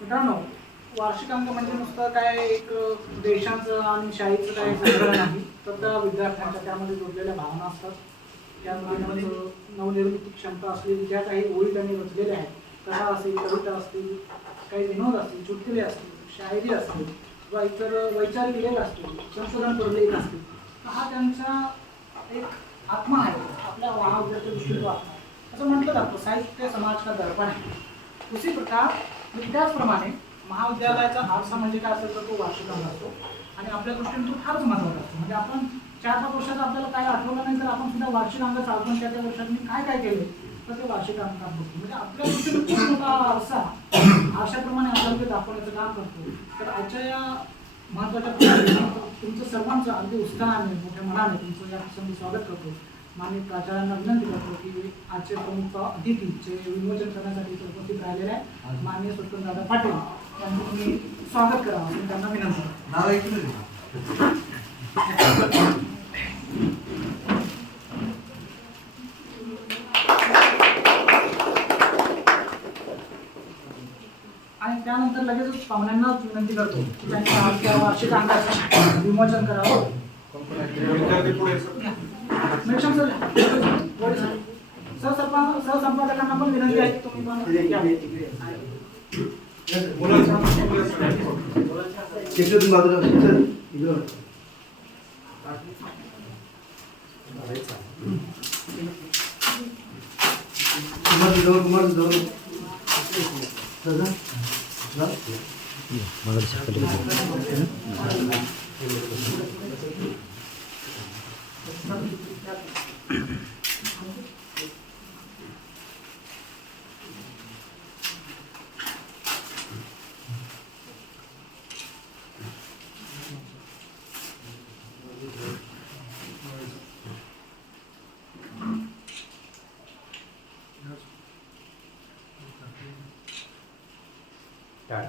मित्रांनो, वार्षिक अंक म्हणजे नुसतं काय एक देशांचं आणि शाळेचं काय संग्रह नाही, तर त्या विद्यार्थ्यांच्या त्यामध्ये जोडलेल्या भावना असतात. त्यामध्ये नवनिर्मिती क्षमता असलेली ज्या काही ओळी त्यांनी रचलेल्या आहेत, कथा असेल, कविता असतील, काही विनोद असतील, चुटकुले असतील, शायरी असतील किंवा इतर वैचारिक लेख असतील, संशोधन लेख असतील, हा त्यांचा एक आत्मा आहे. आपल्या महाविद्यालयाच्या दृष्टीने आत्मा असं म्हटलं जातं, साहित्य समाज का दर्पण आहे. उसी प्रकार त्याचप्रमाणे महाविद्यालयाचा आरसा म्हणजे काय असेल तर तो वार्षिक अंक असतो आणि आपल्या दृष्टीने तो फारच महत्त्वाचा असतो. म्हणजे आपण 4-5 वर्षाचं आपल्याला काय आठवलं नाही तर आपण सुद्धा वार्षिक अंक चालवून त्या वर्षात मी काय काय केले तर ते वार्षिक अंकात बघतो. म्हणजे आपल्या दृष्टीने खूप मोठा आरसा आरशाप्रमाणे आपल्याला ते दाखवण्याचं काम करतो. तर आजच्या या महत्त्वाच्या तुमचं सर्वांचं अगदी उत्साहाने मोठ्या मनाने तुमचं या प्रसंगी स्वागत करतो. माननीय प्राचार्यांना विनंती करतो की आजचे प्रमुख अतिथीचे विमोचन करण्यासाठी उपस्थित राहिलेले आहे माननीय स्वतंत्रदादा पाटील यांचं तुम्ही स्वागत करावं असं त्यांना विनंती. आणि त्यानंतर लगेचच पाहुण्यांना विनंती करतो की त्यांच्या वार्षिक अंकाचं विमोचन करावं. सहसंपादकांना पण विनंती आहे की तुम्ही Start.